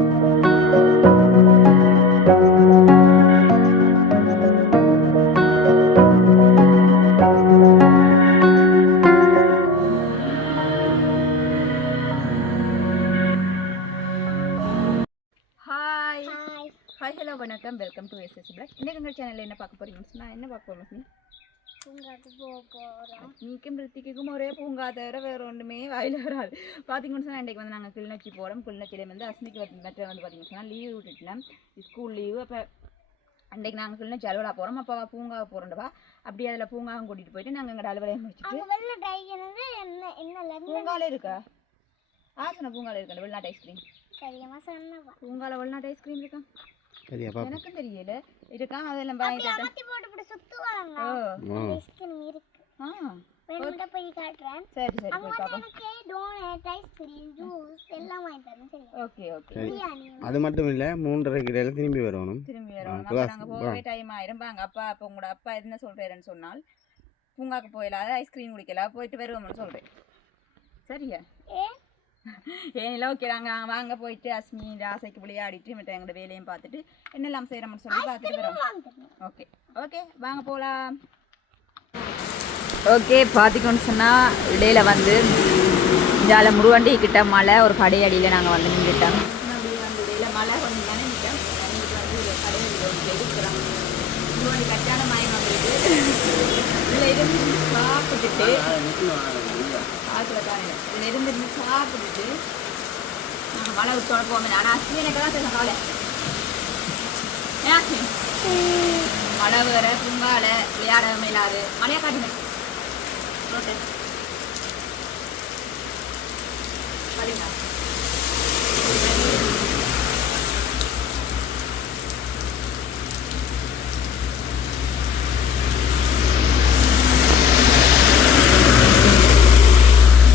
you. நீக்கும் ரித்திக்கும் ஒரே பூங்கா தவிர வேறு ஒன்றுமே வாயில வராது. பார்த்தீங்கன்னு சொன்னால் இன்றைக்கு வந்து நாங்கள் கிளிநொச்சி போகிறோம் கிளிநொச்சியில வந்து அஸ்மிக்கு மற்ற வந்து பார்த்தீங்கன்னு சொன்னால் லீவ் விட்டுட்டோம் ஸ்கூல் லீவு அப்போ அன்றைக்கு நாங்கள் கிளிநொச்சி அலுவலா போகிறோம் அப்போ பூங்கா போகிறோம்டவா அப்படியே அதில் பூங்காவும் கூட்டிகிட்டு போயிட்டு நாங்கள் வச்சுட்டு அங்கே வெள்ள டைக்கிறது என்ன என்ன லண்டன் பூங்கால இருக்கா? ஆசன பூங்கால இருக்கா? வெளிநாட்டு ஐஸ்கிரீம் பூங்கால வெளிநாட்டு ஐஸ்கிரீம் இருக்கா? சரியா பாப்பா எனக்கும் தெரியல. இருக்கா அதெல்லாம் வாங்கி அமர்த்தி போட்டு இப்படி சுற்றுவாங்க ஓ. ஐஸ்கிரீம் இருக்கு. ஆ. வேணும்னா போய் காட்டுறேன். சரி சரி போய் பார்ப்போம் எனக்கு டோனட் ஐஸ்கிரீம் ஜூஸ் எல்லாம் வாங்கி தரேன் சரியா? Okay okay. அது மட்டும் இல்லை மூன்றரைக்கு இடையில திரும்பி வரணும். திரும்பி அப்போ நாங்கள் போகவே டைம் ஆயிரும். பாங்க அப்பா அப்போ உங்களோட அப்பா என்ன சொல்கிறேன்னு சொன்னால் பூங்காக்கு போயிடலாம் ஐஸ்கிரீம் குடிக்கல போயிட்டு வருவோம்னு சொல்கிறேன் சரியா? ஏ ஏனில ஓகே நாங்கள் வாங்க போயிட்டு அஸ்மி ஆசைக்கு விளையாடிட்டு மற்ற எங்களோட வேலையும் பார்த்துட்டு என்னெல்லாம் செய்கிறோம்னு சொல்லி பார்த்துட்டு வரோம் ஓகே ஓகே வாங்க போகலாம் ஓகே பார்த்திக்கோன்னு சொன்னால் இடையில வந்து இதால் முருவண்டி கிட்ட மழை ஒரு கடையடியில் நாங்கள் வந்து நின்றுட்டோம். இடையில மழை கொஞ்சம் நினைக்கிட்டோம் வந்து கடையடியில் முருவண்டி கட்டான மயம் வந்துருக்கு இதில் இருந்து சாப்பிட்டுட்டு ஆற்றுல காலையில் இதில் இருந்து இருந்து சாப்பிட்டுட்டு நாங்கள் மழை விட்டோட போவோம் ஆனால் அஸ்மி எனக்கு தான் தெரியும் கவலை ஏன் மழை வேற பூங்கால விளையாட மேலாது மழையா காட்டுங்க. ஓகே. சரிங்க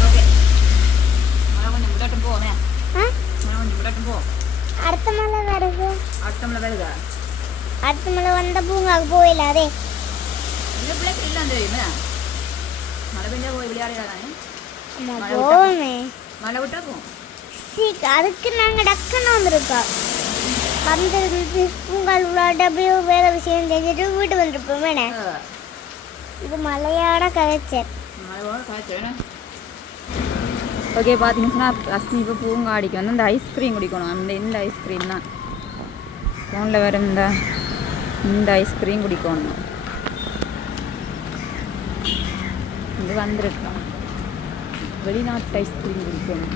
ஓகே மழை கொஞ்சம் விடட்டும் போவோமே ஆ மழை கொஞ்சம் விடட்டும் போ அடுத்த மலை வருது அடுத்தமில்ல வருதா அடுத்த மலை வந்த போயிடாதே இந்த பிள்ளைக்கு இல்லை தெரியுமே மழை பெஞ்சா போய் விட்டா போவோமே மழை விட்டா போவோம் சீக் அதுக்கு நாங்கள் டக்குன்னு வந்திருக்கோம். வந்துருந்து விளையாட்டு அப்படியே வேலை விஷயம் செஞ்சுட்டு வீட்டு வந்துருப்போம். வேணே? இது மலையாட கதைச்சர் ஓகே பார்த்தீங்கன்னா அஸ்மி இப்போ பூங்காடிக்கு வந்து இந்த ஐஸ்கிரீம் குடிக்கணும். அந்த இந்த ஐஸ்கிரீம் தான். ஃபோனில் வர இந்த இந்த ஐஸ்கிரீம் குடிக்கணும். இது வந்திருக்கான் வெளிநாட்டு ஐஸ்கிரீம் குடிக்கணும்.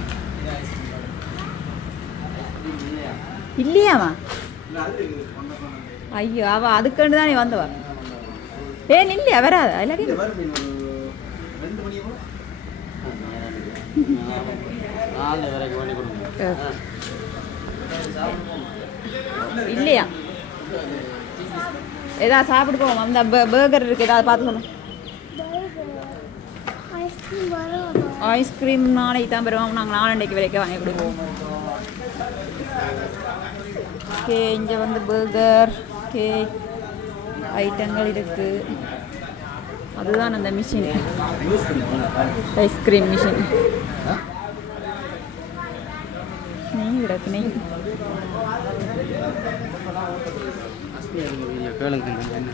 இல்லையாவா ஐயோ அவ அதுக்கண்டு தான் வந்தவா. ஏன் இல்லையா வராதா. இல்லையா? ஏதாவது சாப்பிட்டு போவோம் அந்த பர்கர் இருக்கு. ஏதாவது பார்த்து சொல்லுங்க ஐஸ்கிரீம் வரும் நாளைக்கு தான் பெறுவோம். நாங்கள் நாலண்டைக்கு வரைக்கும் வாங்கி கொடுப்போம். ஓகே இங்கே வந்து பர்கர் கேக் ஐட்டங்கள் இருக்குது அதுதான் அந்த மிஷின் ஐஸ்கிரீம் மிஷின் நெய் கிடக்கு நெய்.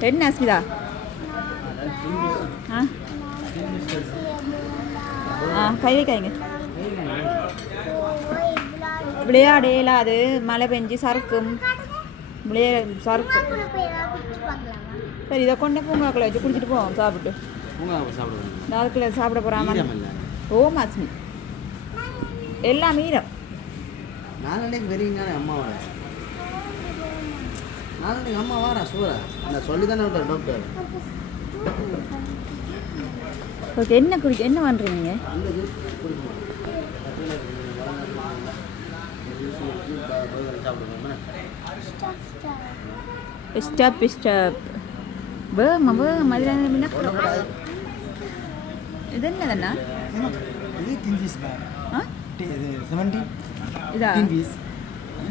என்ன அஸ்மிதா? ஆ? ஆ கை வைக்காங்க விளையாடே இல்லாது மழை பெஞ்சு சறுக்கும். விளையா சறுக்கும் சரி இதை கொண்டு பூங்காக்குள்ள வச்சு குடிச்சிட்டு போவோம் சாப்பிட்டு. அதுக்குள்ள சாப்பிட போகிறாம ஓ மாஸ்மி எல்லாம் மீறம் நாளைக்கு வெறிங்கானே அம்மாவோட. நாளைக்கு அம்மா வாரா சூரா. நான் சொல்லி தானே விட்டார் டாக்டர் ஓகே என்ன குடி என்ன பண்ணுறீங்க ஸ்டாப் ஸ்டாப் வேகமா வேகமா அதில் என்ன இது என்னதுண்ணா? இது ஆ? இது செவன்டீன் இதா? இது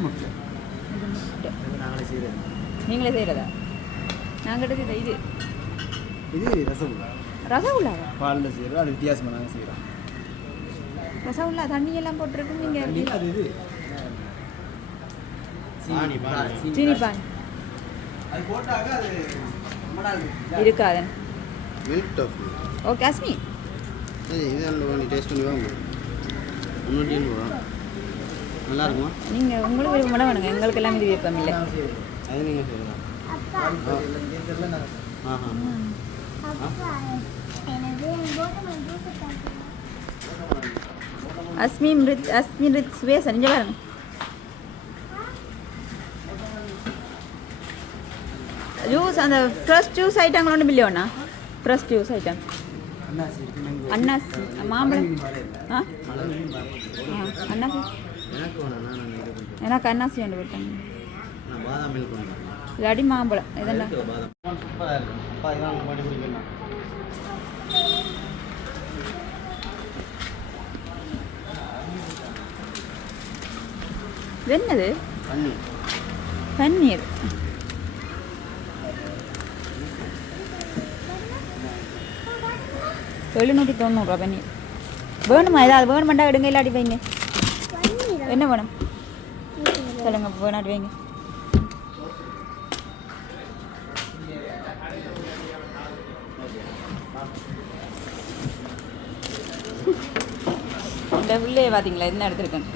முட்டை. நாங்களே செய்கிறேன் நீங்களே செய்கிறதா நாங்கள் எடுத்தது இது. இது ரசகுல்லா. ரசகுல்லாவா? பாலில் செய்கிறோம் அது வித்தியாசமாக நாங்கள் செய்கிறோம் ரசகுல்லா தண்ணி எல்லாம் போட்டிருக்கு நீங்கள் அது இது. பானி பானி. சீனி பால் அது போட்டாக்க அது ரொம்ப நாள் இருக்கு. இருக்காது. மில்க் டாஃபி ஓ காஷ்மீர். சரி இது அந்த நீ டேஸ்ட் பண்ணி வாங்க. ரூபா. நல்லா இருக்குமா? நீங்கள் உங்களுக்கு விருப்பம் வேணுங்க எங்களுக்கு எல்லாம் இது விருப்பம் இல்லை. அது நீங்கள் காட்டுங்க. அஸ்மி மிருத் அஸ்மி மிருத் சுவேஸ் அணிஞ்ச பாருங்க. ஜூஸ் அந்த ஃப்ரெஷ் ஜூஸ் ஐட்டங்கள் ஒன்றும் இல்லையோண்ணா ஃப்ரெஷ் ஜூஸ் ஐட்டம். அன்னாசி மாம்பழம். ஆ? அன்னாசி. எனக்கு வேணாம் நான் இது இல்லாட்டி மாம்பழம். இதெல்லாம் என்னது? பன்னீர். எழுநூற்றி தொண்ணூறுரூவா பன்னீர். வேணுமா? ஏதாவது வேணுமெண்டா எடுங்க இல்லாட்டி வைங்க. பன்னீரா? என்ன வேணும்? சொல்லுங்க வேணாட்டி வைங்க. இந்த உள்ளே பார்த்தீங்களா என்ன எடுத்துருக்கேன்?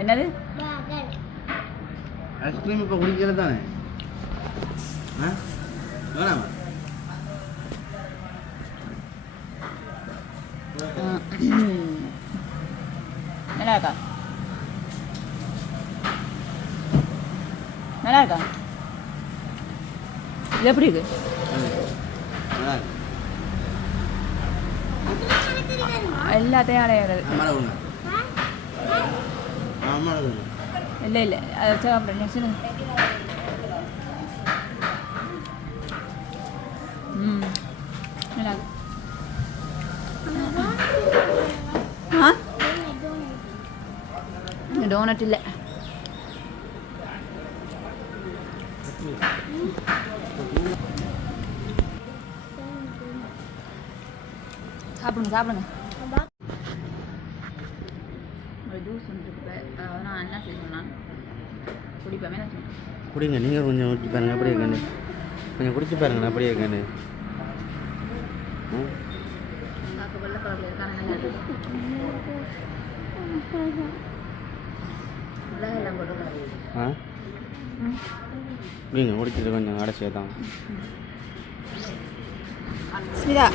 என்னது? ஐஸ்கிரீம் இப்போ குடிக்கிறது தானே? வேணாமா? நல்லா இருக்கா நல்லா இருக்கா இது எப்படி இருக்கு? எல்லாத்தையும் அடையாது அம்மாட கொடுங்க அம்மாட இல்லை இல்லை அதை ம். நல்லா ஆ? டோனட் இல்லை. சாப்பிடுங்க. ஒரு ஜூஸ் வந்துருக்கு நான் என்ன செய்யணும் குடிப்பேன். என்ன செய்யணும்? குடிங்க. நீங்கள் கொஞ்சம் ஊற்றி பாருங்க. அப்படியே இருக்கானு. கொஞ்சம் குடிச்சு பாருங்க அப்படியே இருக்கானு. ஆ? குடிங்க. குடிச்சிட்டு கொஞ்சம் அடைச்சி தான் ஸ்மிதா.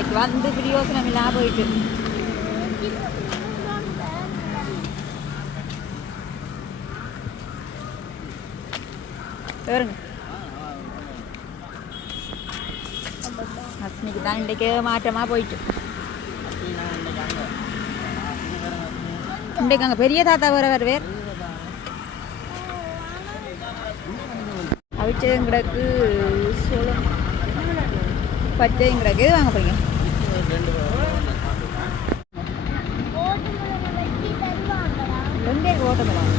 இன்னைக்கு வந்து பிரியோசனம் இல்லாம போயிட்டு பாருங்க அஸ்மிக்கு தான் இன்றைக்கு மாற்றமாக போயிட்டு இன்றைக்கு அங்கே பெரிய தாத்தா வர வருவேர் அவிச்சதும் கிடக்கு சோளம் பச்சைங்கிறக்கு எது வாங்க போறீங்க எங்கே இருக்கு ஓட்டமெல்லாம்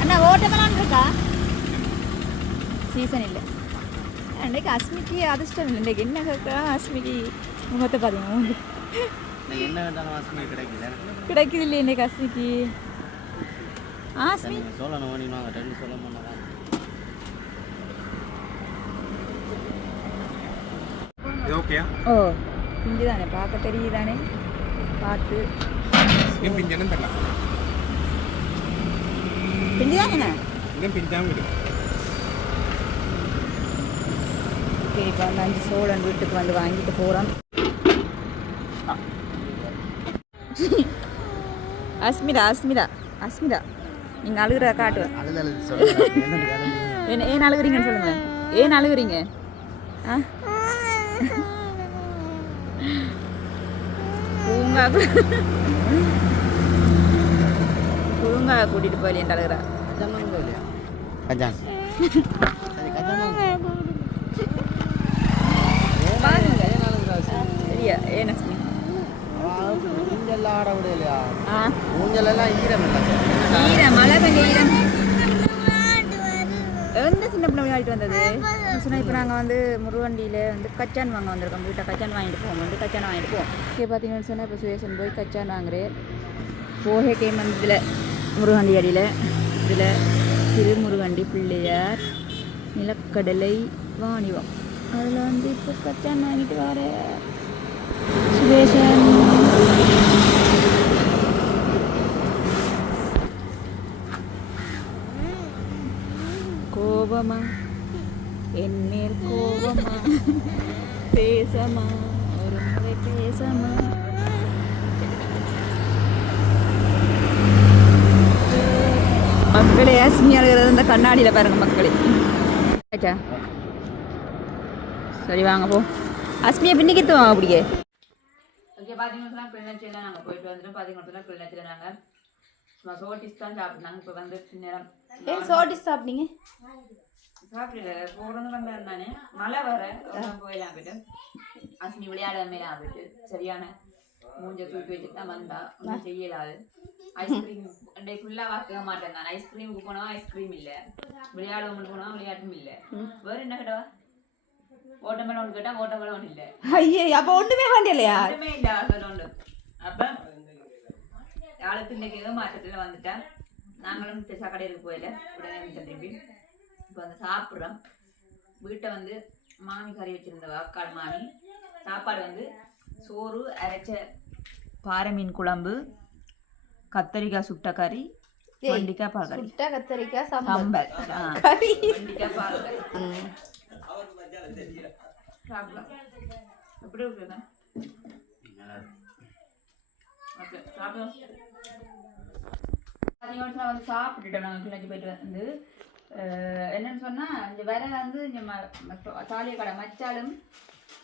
அண்ணா ஓட்டமெல்லாம் இருக்கா சீசன் இல்லை. அன்றைக்கு அஸ்மிக்கு அதிர்ஷ்டம் இல்லை. இன்றைக்கு என்ன கேட்குறா அஸ்மிக்கு முகத்தை. நீங்கள் என்ன வேண்டாலும் வாசமே கிடைக்கல. கிடைக்குது இல்லை இன்றைக்கு அஸ்மிக்கு ஆஸ்மி வாங்கினாங்க ரெண்டு சோழம் பண்ணலாம் ஓகேயா ஓ பிஞ்சு தானே பார்க்க தெரியுதானே? பார்த்து. ஏன் பிஞ்சனும் தெரியல பிஞ்சு தானே இன்னும் பிஞ்சாமல் இருக்கு ஓகே இப்போ வந்து அஞ்சு சோழன் வீட்டுக்கு வந்து வாங்கிட்டு போகிறோம் அஸ்மிதா அஸ்மிதா அஸ்மிதா. நீங்கள் அழுகிற காட்டுவேன் அழுது அழுது சொல்லுங்கள் என்ன ஏன் அழுகுறீங்கன்னு சொல்லுங்க. ஏன் அழுகுறீங்க? ஆ? பூங்கா பூங்கா கூட்டிட்டு கஜான். பாருங்க. சரியா? ஏன் ஊஞ்சல்லாம் ஆட விடையிலையா ஆ. ஊஞ்சலெல்லாம் ஈரம் இல்லை. ஈரம் மழை ஈரம். எந்த சின்ன பிள்ளை விளையாடிட்டு வந்தது? சொன்னால் இப்போ நாங்கள் வந்து முருகண்டியில் வந்து கச்சான் வாங்க வந்திருக்கோம். வீட்டை கச்சான் வாங்கிட்டு போவோம். வந்து கச்சான் வாங்கிட்டு போவோம். ஓகே பார்த்தீங்கன்னு சொன்னால் இப்போ சுயேசன் போய் கச்சான் வாங்குறேன் போகே கேம் வந்து இதில் முருகண்டி அடியில். இதில் திருமுருகண்டி பிள்ளையார் நிலக்கடலை வாணிபம். அதில் வந்து இப்போ கச்சான் வாங்கிட்டு வர. சுரேஷன் கோபமா? என் மேல் கோபமா? பேசமா? ஒரு முறை பேசமா? மக்களே அஸ்மியா இருக்கிறது இந்த கண்ணாடியில் பாருங்க மக்களே. ஆச்சா? சரி வாங்க போ. அஸ்மியை பின்னிக்கிட்டு வாங்க அப்படியே. ஓகே பார்த்தீங்கன்னா பிள்ளைச்சியில் நாங்கள் போயிட்டு வந்துட்டு பார்த்தீங்கன்னா பிள்ளைச்சியில் நாங்கள் சோட்டிஸ் தான் சாப்பிட்டாங்க இப்போ வந்து நேரம் ஏன் சோடிஸ் சாப்பிட்டீங்க? சாப்பிடல. போகிறது வந்து இருந்தானே மழை வர போயிடலாம் போயிட்டு அஸ்மி விளையாடாமே போயிட்டு சரியான மூஞ்ச தூக்கி வச்சுட்டு தான் வந்தா. ஒன்றும் செய்யலாது ஐஸ்கிரீம் அன்றைக்கு ஃபுல்லாக வாக்க மாட்டேன் நான். ஐஸ்கிரீமுக்கு போனா ஐஸ்கிரீம் இல்லை. விளையாட ஒன்று போனா விளையாட்டும் இல்லை. வேறு என்ன கேட்டவா ஓட்டமேல ஒன்று கேட்டா ஓட்டமேல ஒன்று இல்லை. ஐயே அப்போ ஒன்றுமே வேண்டியலையா? ஒன்றுமே இல்லை சொல்லோண்டு அப்போ ஆளுக்கு இன்றைக்கு ஏதோ மாற்றத்தில் வந்துட்டேன். நாங்களும் பெருசாக கடையிற்கு போயில உடனே வீட்டை திரும்பி இப்போ வந்து சாப்பிட்றோம். வீட்டை வந்து மாமி கறி வச்சுருந்த அக்காள் மாமி. சாப்பாடு வந்து சோறு அரைச்ச பாறை மீன் குழம்பு கத்தரிக்காய் சுட்ட கறி வெண்டிக்காய் பால் கறி. முட்டை கத்தரிக்காய் சாம்பார். கறி. வெண்டிக்காய் பால் கறி. சாப்பிடலாம். எப்படி இருக்குதுண்ணா ஓகே சாப்பிடுவோம் பார்த்தீங்கன்னா வந்து சாப்பிட்டுட்டோம். நாங்கள் கிளம்பி போயிட்டு வந்து என்னன்னு சொன்னால் இங்கே வர வந்து இங்கே ம கடை மச்சாலும்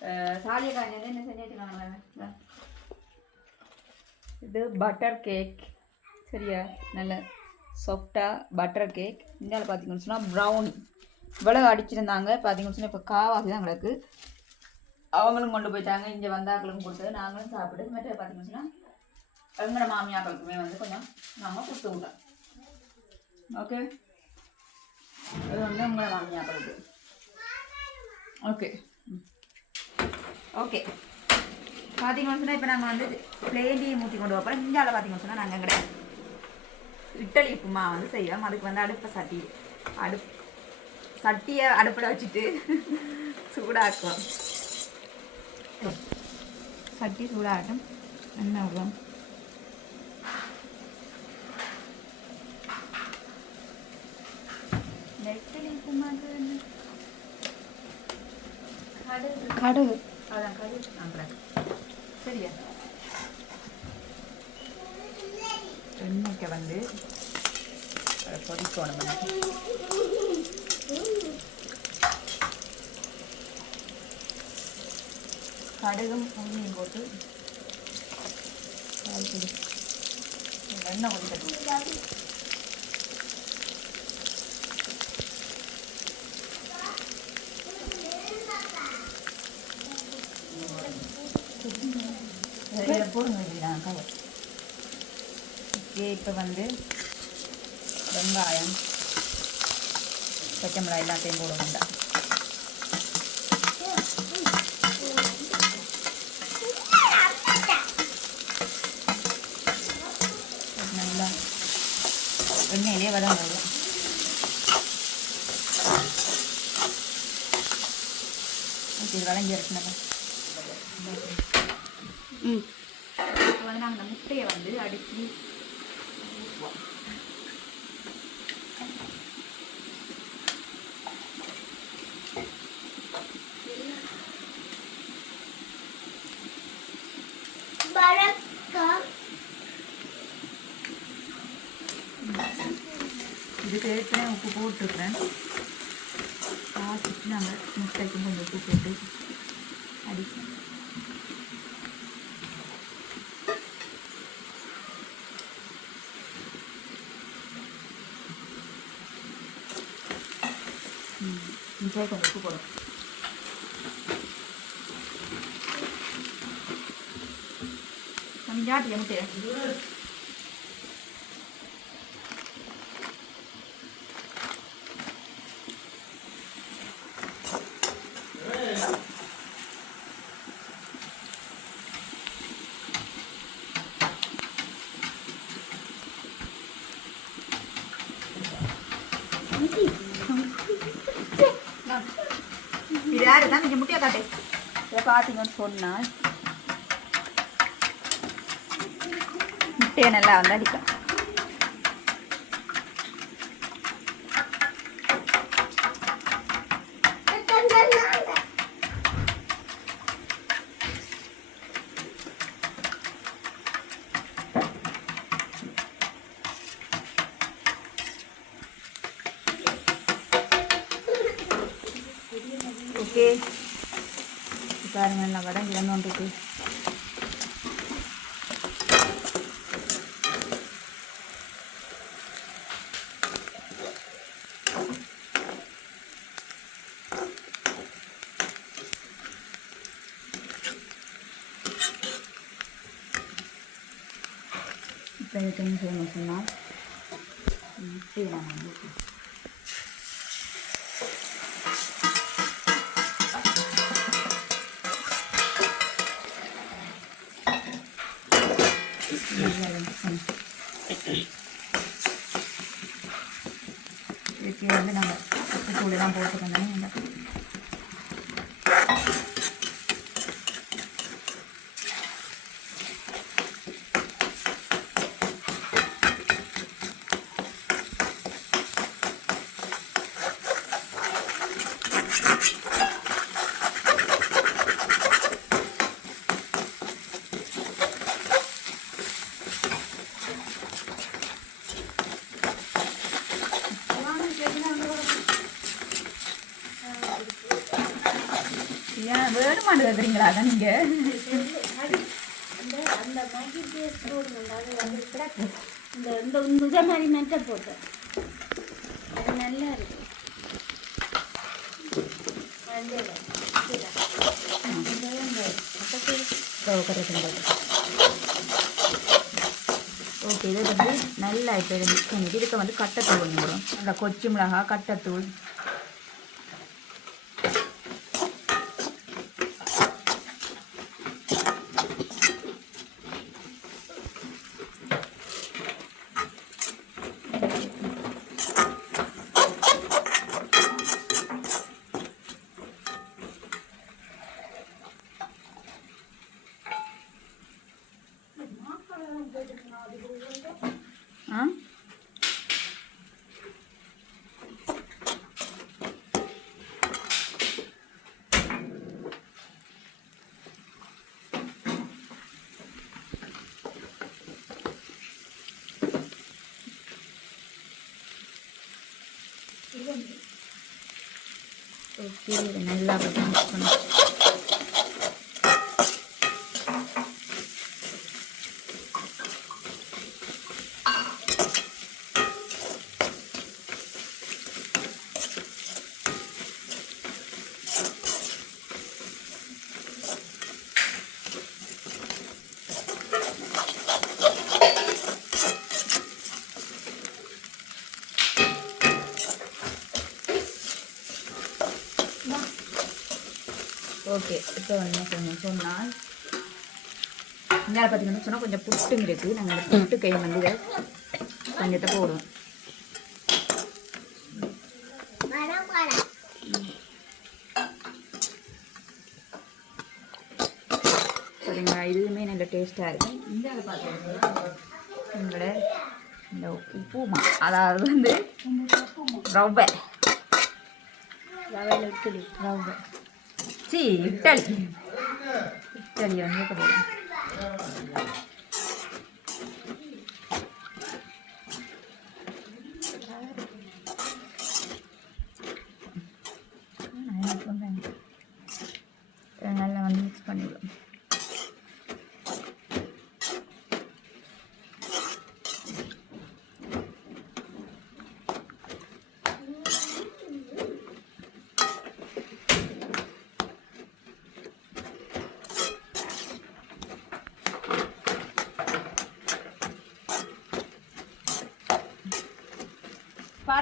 அஹ், சாலிய கடை என்ன செஞ்சு வச்சுருக்காங்க இது பட்டர் கேக் சரியா? நல்ல சாஃப்டாக பட்டர் கேக் இந்தியாவில் பார்த்தீங்கன்னு சொன்னால் ப்ரௌனி இவ்வளோ அடிச்சிருந்தாங்க. பார்த்தீங்கன்னு சொன்னால் இப்போ காவாசி தான் கிடக்கு. அவங்களும் கொண்டு போயிட்டாங்க. இங்கே வந்தாக்களும் கொடுத்தது. நாங்களும் சாப்பிட்டு மற்ற பார்த்தீங்கன்னு சொன்னால் எங்களோட மாமியாக்களுக்குமே வந்து கொஞ்சம் நாங்கள் கொடுத்து விட்டோம் ஓகே இது வந்து உங்களோட மாமியாக்களுக்கு ஓகே ஓகே பார்த்தீங்கன்னு சொன்னால் இப்போ நாங்கள் வந்து பிளேன் டீ ஊற்றி கொண்டு போகிறோம் இந்தியாவில் பார்த்தீங்கன்னு சொன்னால் நாங்கள் எங்கட இட்டலி உப்புமா வந்து செய்வோம் அதுக்கு வந்து அடுப்பு சட்டி அடுப் சட்டியை அடுப்பில் வச்சுட்டு சூடாக்குவோம் சட்டி சூடாகட்டும் என்ன விடுவோம் இந்த இட்லி உப்புமாக்கு என்ன? கடுகு கடுகு அதான் கடுகு சரியா எண்ணெய்க்கு வந்து பொடிக்கணும் எனக்கு. கடுகும் உண்மையும் போட்டு எண்ணெய் கொதிக்கட்டும் இதில் போடுங்க இதுதான் கவர். ஓகே இப்போ வந்து வெங்காயம் பச்சை மிளகாய் எல்லாத்தையும் போட வேண்டாம். அது நல்லா எண்ணெயிலே வதங்க ஓகே இது வதங்கி ம். இப்போ வந்து நாங்கள் அந்த முட்டையை வந்து அடித்து வணக்கம் இதுக்கு ஏற்கனவே உப்பு போட்டிருக்கிறேன் பார்த்துட்டு நாங்கள் முட்டைக்கும் கொஞ்சம் உப்பு போட்டு มันใช่ของทุกคนทำยอดยังเตะ பார்த்தீங்கன்னு சொன்னால் முட்டையை நல்லா வந்து அடிக்கும் ஓகே பாருங்க நல்லா வடங்கி வந்துருக்கு இப்போ இதுக்கு என்ன செய்யணும் சொன்னால் செய்யலாம் இதுக்கு வந்து நம்ம நாங்கள் தூளெல்லாம் போட்டுக்கணும் இந்த ஏன் வேணுமாண்டு கேட்குறீங்களா அதான் நீங்கள் அந்த மேகி அது வந்து கிடக்கு இந்த இந்த முத மாதிரி மெட்டை போட்டேன் அது நல்லா இருக்கு ஓகே இது வந்து நல்லா இப்போ இதை மிக்ஸ் பண்ணிட்டு இதுக்கு வந்து கட்டத்தூள் அந்த கொச்சி மிளகா கட்டத்தூள் ஆ ஓகே இதை நல்லா மிக்ஸ் பண்ணி ஓகே இப்போ வந்து என்ன செய்யணும் சொன்னால் சொன்னால் கொஞ்சம் புட்டுங்க இருக்குது நாங்கள் இந்த புட்டு கை வந்து இதை கொஞ்சத்தை போடுவோம். சரிங்களா இதுவுமே நல்ல டேஸ்ட்டாக இருக்கும் இந்த எங்களோட இந்த உப்புமா அதாவது வந்து ரவை. ரவையில் இட்லி. ரவை சி இட்டலி இட்டலி வந்து போடுவோம் நல்லா வந்து மிக்ஸ் பண்ணிவிடும்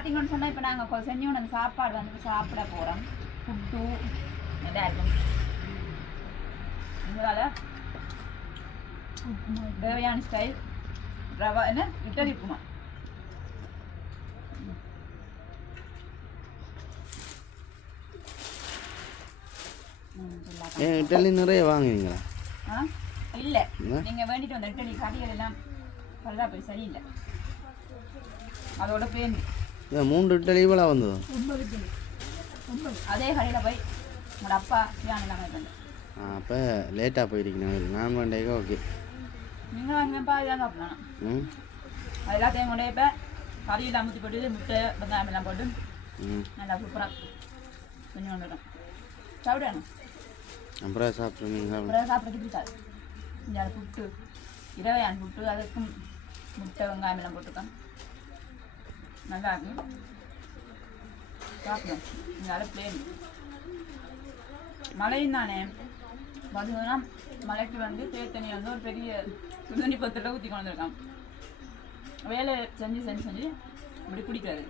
பார்த்தீங்கன்னு சொன்னால் இப்போ நாங்கள் அந்த சாப்பாடு வந்து சாப்பிட போகிறோம் ஃபுட்டு இதாக இருக்கும் உங்களால்? தேவையான ஸ்டைல் ரவா என்ன? இட்டலி உப்புமா. இட்டலி நிறைய வாங்குவீங்களா? இல்லை? நீங்கள் வேண்டிட்டு வந்த இட்டலி கறிகள் எல்லாம் பல்லா போய் சரியில்லை. அதோட பேருந்து ஏன் மூன்று இட்டலி இவ்வளோ வந்ததோ? அதே கடையில் போய் உங்களோட அப்பா ஆ அப்போ லேட்டாக போயிருக்கீங்க நான் வேண்டேக்கா ஓகே நீங்கள் வாங்கினப்பா இதெல்லாம் சாப்பிடலாம். ம். எல்லாத்தையும் கொண்டு இப்போ கறியெல்லாம் ஊற்றி போட்டு முட்டை வெங்காயம் எல்லாம் போட்டு நல்லா சூப்பராக கொஞ்சம் வந்துடும் சாப்பிடணும் அப்புறம் சாப்பிட்டு நீங்கள் சாப்பிடு அப்புறம் சாப்பிட்றதுக்கு பிடிக்காது இந்த புட்டு இரவையான் புட்டு அதுக்கும் முட்டை வெங்காயம் எல்லாம் போட்டுருக்கேன் நல்லா இருக்கும் சாப்பிடும் இந்த பிளேன் மழையும் தானே பார்த்தீங்கன்னா மலைக்கு வந்து தேத்தனி வந்து ஒரு பெரிய சுடுதண்ணி பத்தில் ஊற்றி கொண்டு வந்திருக்கான் வேலை செஞ்சு செஞ்சு செஞ்சு இப்படி பிடிக்காது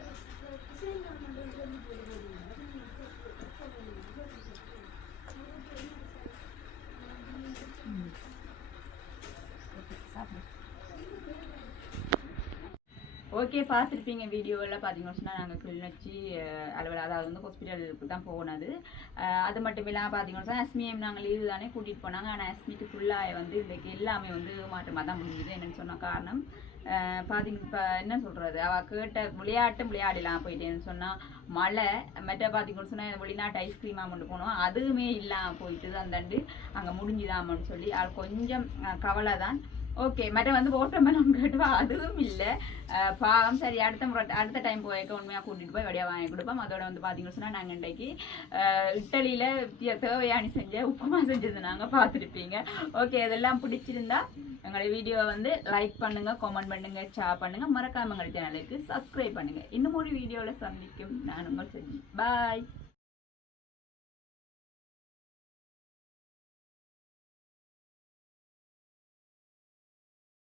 ஓகே பார்த்துருப்பீங்க வீடியோவில். பார்த்தீங்கன்னு சொன்னால் நாங்கள் கிளிநொச்சி அளவில் அதாவது வந்து ஹாஸ்பிட்டலுக்கு தான் போனது. அது மட்டும் இல்லாமல் பார்த்தீங்கன்னு சொன்னால் அஸ்மியம் நாங்கள் லீவு தானே கூட்டிகிட்டு போனாங்க. ஆனால் அஸ்மிக்கு ஃபுல்லாக வந்து இன்றைக்கு எல்லாமே வந்து மாற்றமாக தான் முடிஞ்சுது. என்னென்னு சொன்ன காரணம் பார்த்திங்க இப்போ என்ன சொல்கிறது? அவள் கேட்ட விளையாட்டும் விளையாடலாம் போயிட்டேன்னு சொன்னால் மழை மற்ற பார்த்தீங்கன்னு சொன்னால் வெளிநாட்டு ஐஸ்கிரீமாக கொண்டு போனோம். அதுவுமே இல்லாமல் போயிட்டு அந்தாண்டு அங்கே முடிஞ்சுதாமன்னு சொல்லி அது கொஞ்சம் கவலை தான் ஓகே மற்ற வந்து ஓட்டமெல்லாம் கேட்டுவா அதுவும் இல்லை பாவம் சரி அடுத்த முறை அடுத்த டைம் போயிருக்க உண்மையாக கூட்டிகிட்டு போய் வழியாக வாங்கி கொடுப்போம் அதோட வந்து பார்த்தீங்கன்னு சொன்னால் நாங்கள் இன்றைக்கு இட்டலியில் தேவையானி செஞ்ச உப்புமா செஞ்சது நாங்கள் பார்த்துருப்பீங்க ஓகே இதெல்லாம் பிடிச்சிருந்தா எங்களுடைய வீடியோவை வந்து லைக் பண்ணுங்கள் கமெண்ட் பண்ணுங்கள் ஷேர் பண்ணுங்கள் மறக்காம எங்கள் சேனலுக்கு சப்ஸ்கிரைப் பண்ணுங்கள் இன்னும் ஒரு வீடியோவில் சந்திக்கும் நான் உங்கள் செஞ்சு பாய்